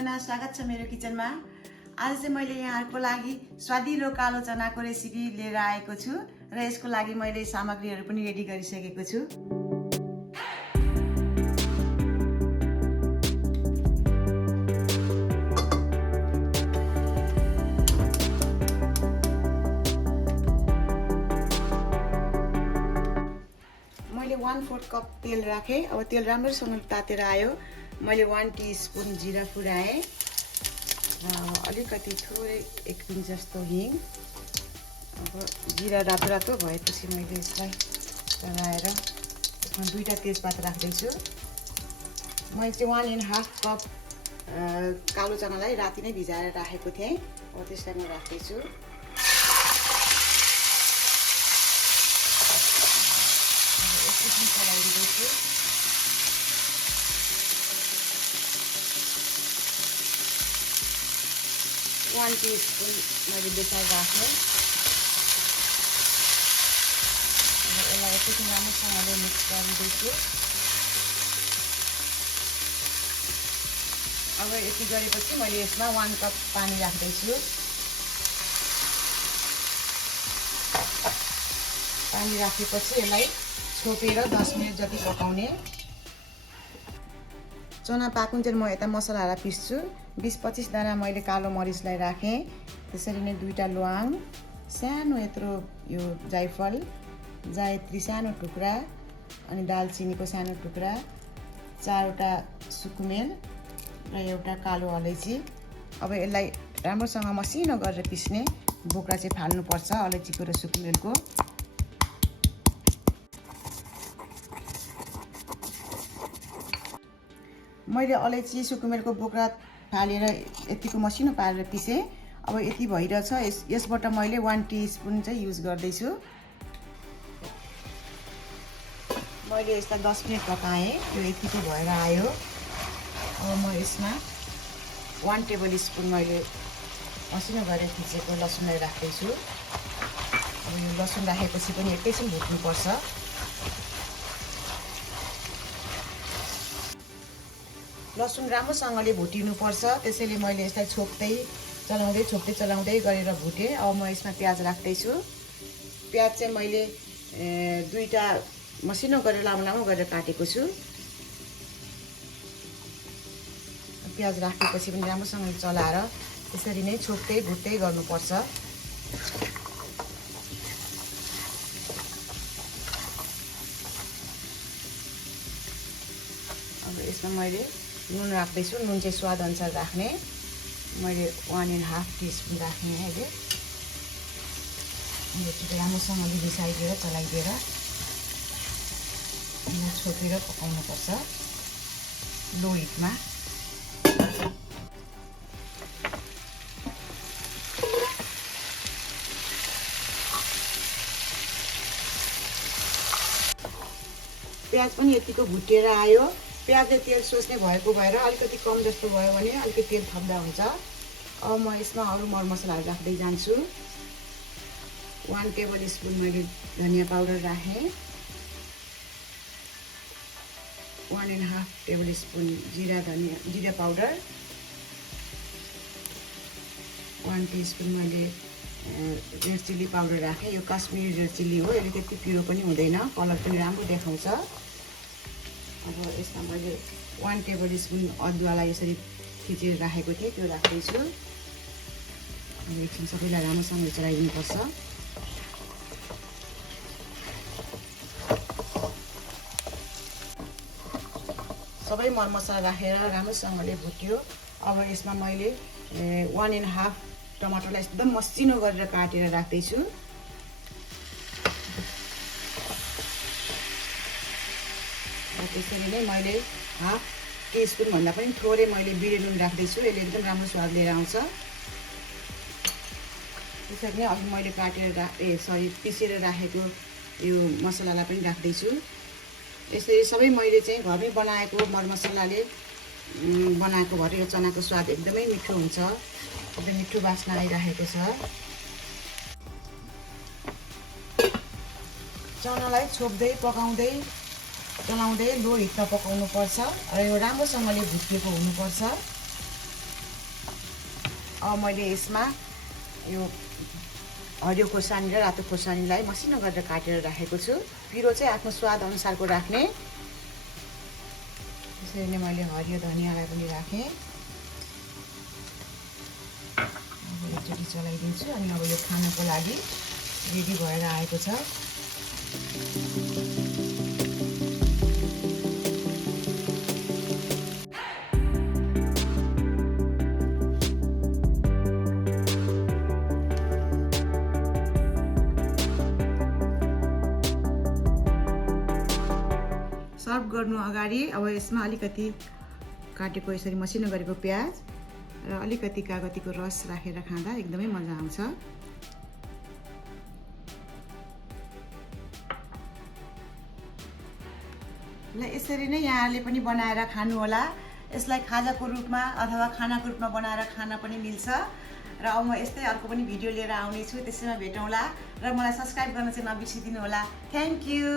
सबैजना स्वागत छ मेरो किचनमा। आज चाहिँ मैले यहाँहरुको लागि स्वादिलो कालो चनाको रेसिपी लिएर आएको छु र यसको लागि मैले सामग्रीहरु पनि रेडी गरिसकेको छु। मैले 1/4 कप तेल राखे। अब तेल राम्रोसँग तातेर आयो। मैले 1 टीस्पून जीरा फुराए र अलिकति थोरै 1 पिन्च जस्तो हिङ। अब जीरा रातो रातो भएपछि मैले यसलाई चलाएर यसमा 2टा तेजपात राख्दै छु। मैले चाहिँ 1.5 कप कालो चनालाई राति नै भिजाएर राखेको थिएँ। अब त्यसलाई म राख्दै छु। यसरी चलाइदिँदै छु। 1 टीस्पून मैले बेसार राखेँ। यसलाई एकछिन राम्रोसँगले मिक्स गरिदिन्छु। अब यति गरेपछि मैले यसमा 1 कप पानी राख्दैछु। पानी राखेपछि यसलाई छोपेर 10 मिनेट जति पकाउने। चना पाकुन्जेल म यता मसलाहरु पिस्छु। 20-25 दाना मैले कालो मरिचलाई राखेँ। त्यसरी नै 2टा ल्वाङ, सानो यत्रो यो जायफल, जायत्री सानो टुक्रा, अनि दालचिनीको सानो टुक्रा, 4वटा सुकुमेल र एउटा कालो अलैँची। अब यसलाई राम्रोसँग मसिनो गरेर पिस्ने। बोक्रा चाहिँ फाल्नु पर्छ अलैँचीको र सुकुमेलको। मैले अलैँची सुकुमेलको बोक्रा फालेर यतिको मसिनो पारेर पिसे। अब यति भइरहेछ। यसबाट मैले 1 टीस्पून चाहिँ युज गर्दै छु। मैले यसलाई 10 मिनेट पकाएँ। यो यतिको भएर आयो। अब म यसमा 1 टेबल स्पुन मैले मसिनो गरेर थिचेको लसुनलाई राख्दै छु। अब यो लसुन राखेपछि पनि एकैछिन भुट्नुपर्छ। लसुन राम्रोसँगले भुटिनुपर्छ। त्यसैले मैले यसलाई छोप्दै चलाउँदै गरेर भुटेँ। अब म यसमा प्याज राख्दै छु। प्याज चाहिँ मैले 2टा मसिनो गरेर लामो गरेर काटेको छु। प्याज राखेपछि पनि राम्रोसँगले चलाएर त्यसरी नै छोप्दै भुट्दै गर्नुपर्छ। अब यसमा मैले नुन राख्दैछु। नुन चाहिँ स्वाद अनुसार राख्ने। मैले 1.5 टीस्पून राख्ने अहिले। यो चाहिँ राम्रोसँगले मिसाइदिएर चलाइदिएर छोपेर पकाउनुपर्छ लो हिटमा। प्याज पनि यतिको भुटेर आयो। प्याजले तेल सोच्ने भएको भएर अलिकति कम जस्तो भयो भने अलिकति तेल थप्दा हुन्छ। अब म यसमा अरू मरमसलाहरू राख्दै जान्छु। 1 टेबल स्पुन मैले धनिया पाउडर राखेँ। 1.5 टेबल स्पुन जीरा पाउडर। 1 टीस्पून मैले रेड चिल्ली पाउडर राखेँ। यो काश्मिरी रेड चिल्ली हो। यसले त्यति पिरो पनि हुँदैन, कलर पनि राम्रो देखाउँछ। अब यसमा मैले 1 टेबल स्पुन अदुवालाई यसरी थिचेर राखेको थिएँ, त्यो राख्दैछु। एकछिन सबैलाई राम्रोसँग चलाइदिनुपर्छ। सबै मरमसला राखेर राम्रोसँगले भुट्यो। अब यसमा मैले 1.5 टमाटरलाई एकदम मसिनो गरेर काटेर राख्दैछु। त्यसरी नै मैले 1/2 टीस्पून भन्दा पनि थोरै मैले बिरे नुन राख्दैछु। यसले एकदम राम्रो स्वाद लिएर आउँछ। त्यसरी नै अघि मैले पिसेर राखेको यो मसलालाई पनि राख्दैछु। यसरी सबै मैले चाहिँ घरमै बनाएको मरमसलाले बनाएको भएर यो चनाको स्वाद एकदमै मिठो हुन्छ। एकदम मिठो बास्ना आइरहेको छ। चनालाई छोप्दै पकाउँदै चलाउँदै लो हिटमा पकाउनु पर्छ र यो राम्रोसँगले भुटेको हुनुपर्छ। अब मैले यसमा यो हरियो खोर्सानी र रातो खोर्सानीलाई मसिनो गरेर काटेर राखेको छु। पिरो चाहिँ आफ्नो स्वाद अनुसारको राख्ने। त्यसरी नै मैले हरियो धनियाँलाई पनि राखेँ। अब एकचोटि चलाइदिन्छु अनि अब यो खानको लागि रेडी भएर आएको छ। सर्भ गर्नु अगाडि अब यसमा अलिकति काटेको यसरी मसिनो गरेको प्याज र अलिकति कागतीको रस राखेर खाँदा एकदमै मजा आउँछ। ल यसरी नै यहाँहरूले पनि बनाएर खानुहोला। यसलाई खाजाको रूपमा अथवा खानाको रूपमा बनाएर खान पनि मिल्छ। र अब म यस्तै अर्को पनि भिडियो लिएर आउने छु। त्यसैमा भेटौँला र मलाई सब्स्क्राइब गर्न चाहिँ नबिर्सिदिनु होला। Thank you.